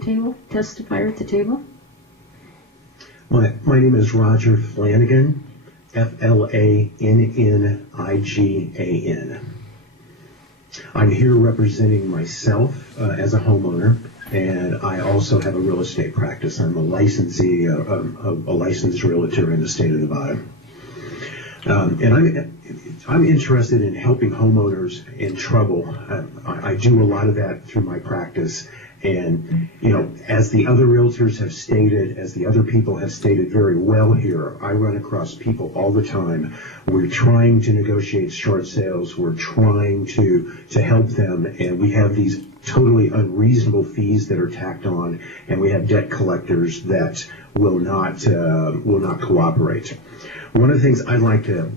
Table, testifier at the table. My name is Roger Flanagan, Flanigian. I'm here representing myself as a homeowner, and I also have a real estate practice. I'm a licensee, a licensed realtor in the state of Nevada. And I'm interested in helping homeowners in trouble. I do a lot of that through my practice. And, you know, as the other realtors have stated, as the other people have stated very well here, I run across people all the time. We're trying to negotiate short sales. We're trying to help them. And we have these totally unreasonable fees that are tacked on. And we have debt collectors that will not cooperate. One of the things I'd like to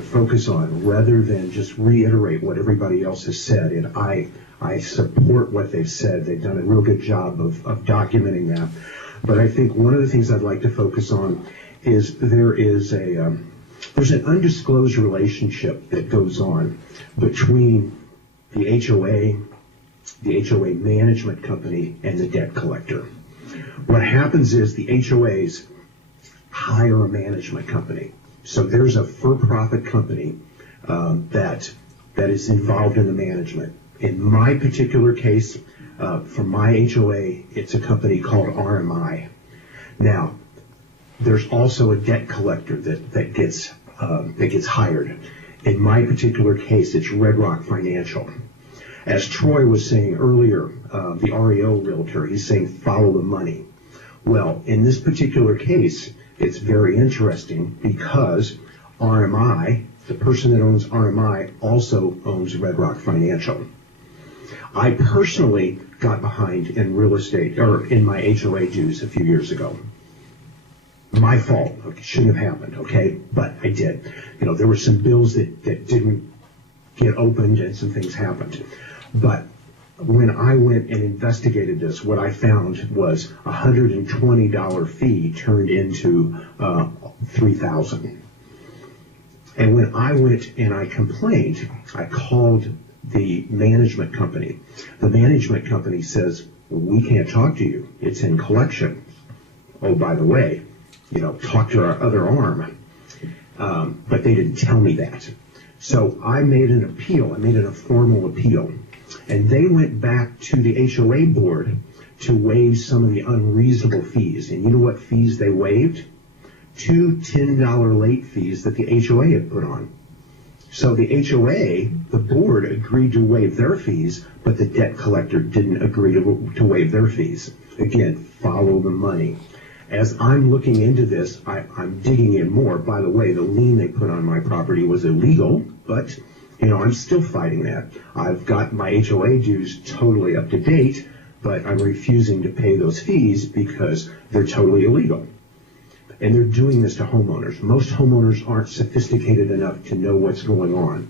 focus on, rather than just reiterate what everybody else has said, and I support what they've said. They've done a real good job of documenting that. But I think one of the things I'd like to focus on is there's an undisclosed relationship that goes on between the HOA management company, and the debt collector. What happens is the HOAs hire a management company. So there's a for-profit company that is involved in the management. In my particular case, for my HOA, it's a company called RMI. Now, there's also a debt collector that gets hired. In my particular case, it's Red Rock Financial. As Troy was saying earlier, the REO realtor, he's saying follow the money. Well, in this particular case, it's very interesting because RMI, the person that owns RMI, also owns Red Rock Financial. I personally got behind in real estate, or in my HOA dues a few years ago. My fault. It shouldn't have happened, okay? But I did. You know, there were some bills that didn't get opened and some things happened. But when I went and investigated this, what I found was a $120 fee turned into $3,000. And when I went and I complained, I called the management company. The management company says, we can't talk to you. It's in collection. Oh, by the way, you know, talk to our other arm. But they didn't tell me that. So I made an appeal. I made it a formal appeal. And they went back to the HOA board to waive some of the unreasonable fees. And you know what fees they waived? 2 $10 late fees that the HOA had put on. So the HOA, the board, agreed to waive their fees, but the debt collector didn't agree to waive their fees. Again, follow the money. As I'm looking into this, I'm digging in more. By the way, the lien they put on my property was illegal, but you know, I'm still fighting that. I've got my HOA dues totally up to date, but I'm refusing to pay those fees because they're totally illegal. And they're doing this to homeowners. Most homeowners aren't sophisticated enough to know what's going on.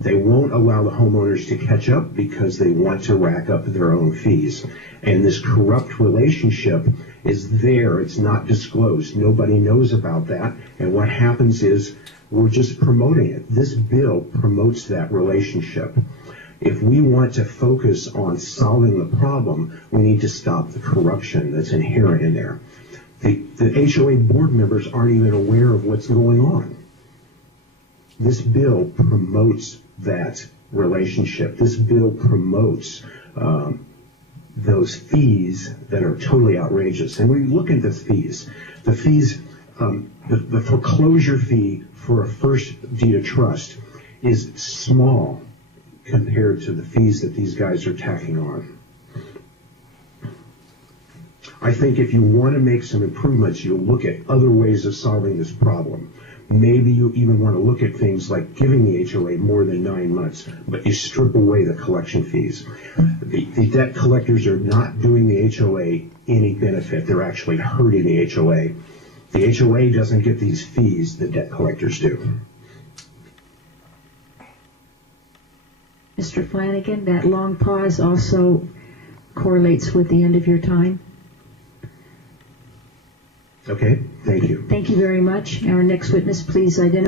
They won't allow the homeowners to catch up because they want to rack up their own fees. And this corrupt relationship is there. It's not disclosed. Nobody knows about that. And what happens is we're just promoting it. This bill promotes that relationship. If we want to focus on solving the problem, we need to stop the corruption that's inherent in there. The HOA board members aren't even aware of what's going on. This bill promotes that relationship. This bill promotes those fees that are totally outrageous. And when you look at the fees, the foreclosure fee for a first deed of trust is small compared to the fees that these guys are tacking on. I think if you want to make some improvements, you'll look at other ways of solving this problem. Maybe you even want to look at things like giving the HOA more than 9 months, but you strip away the collection fees. The debt collectors are not doing the HOA any benefit. They're actually hurting the HOA. The HOA doesn't get these fees, the debt collectors do. Mr. Flanagan, that long pause also correlates with the end of your time. Okay, thank you. Thank you very much. Our next witness, please identify.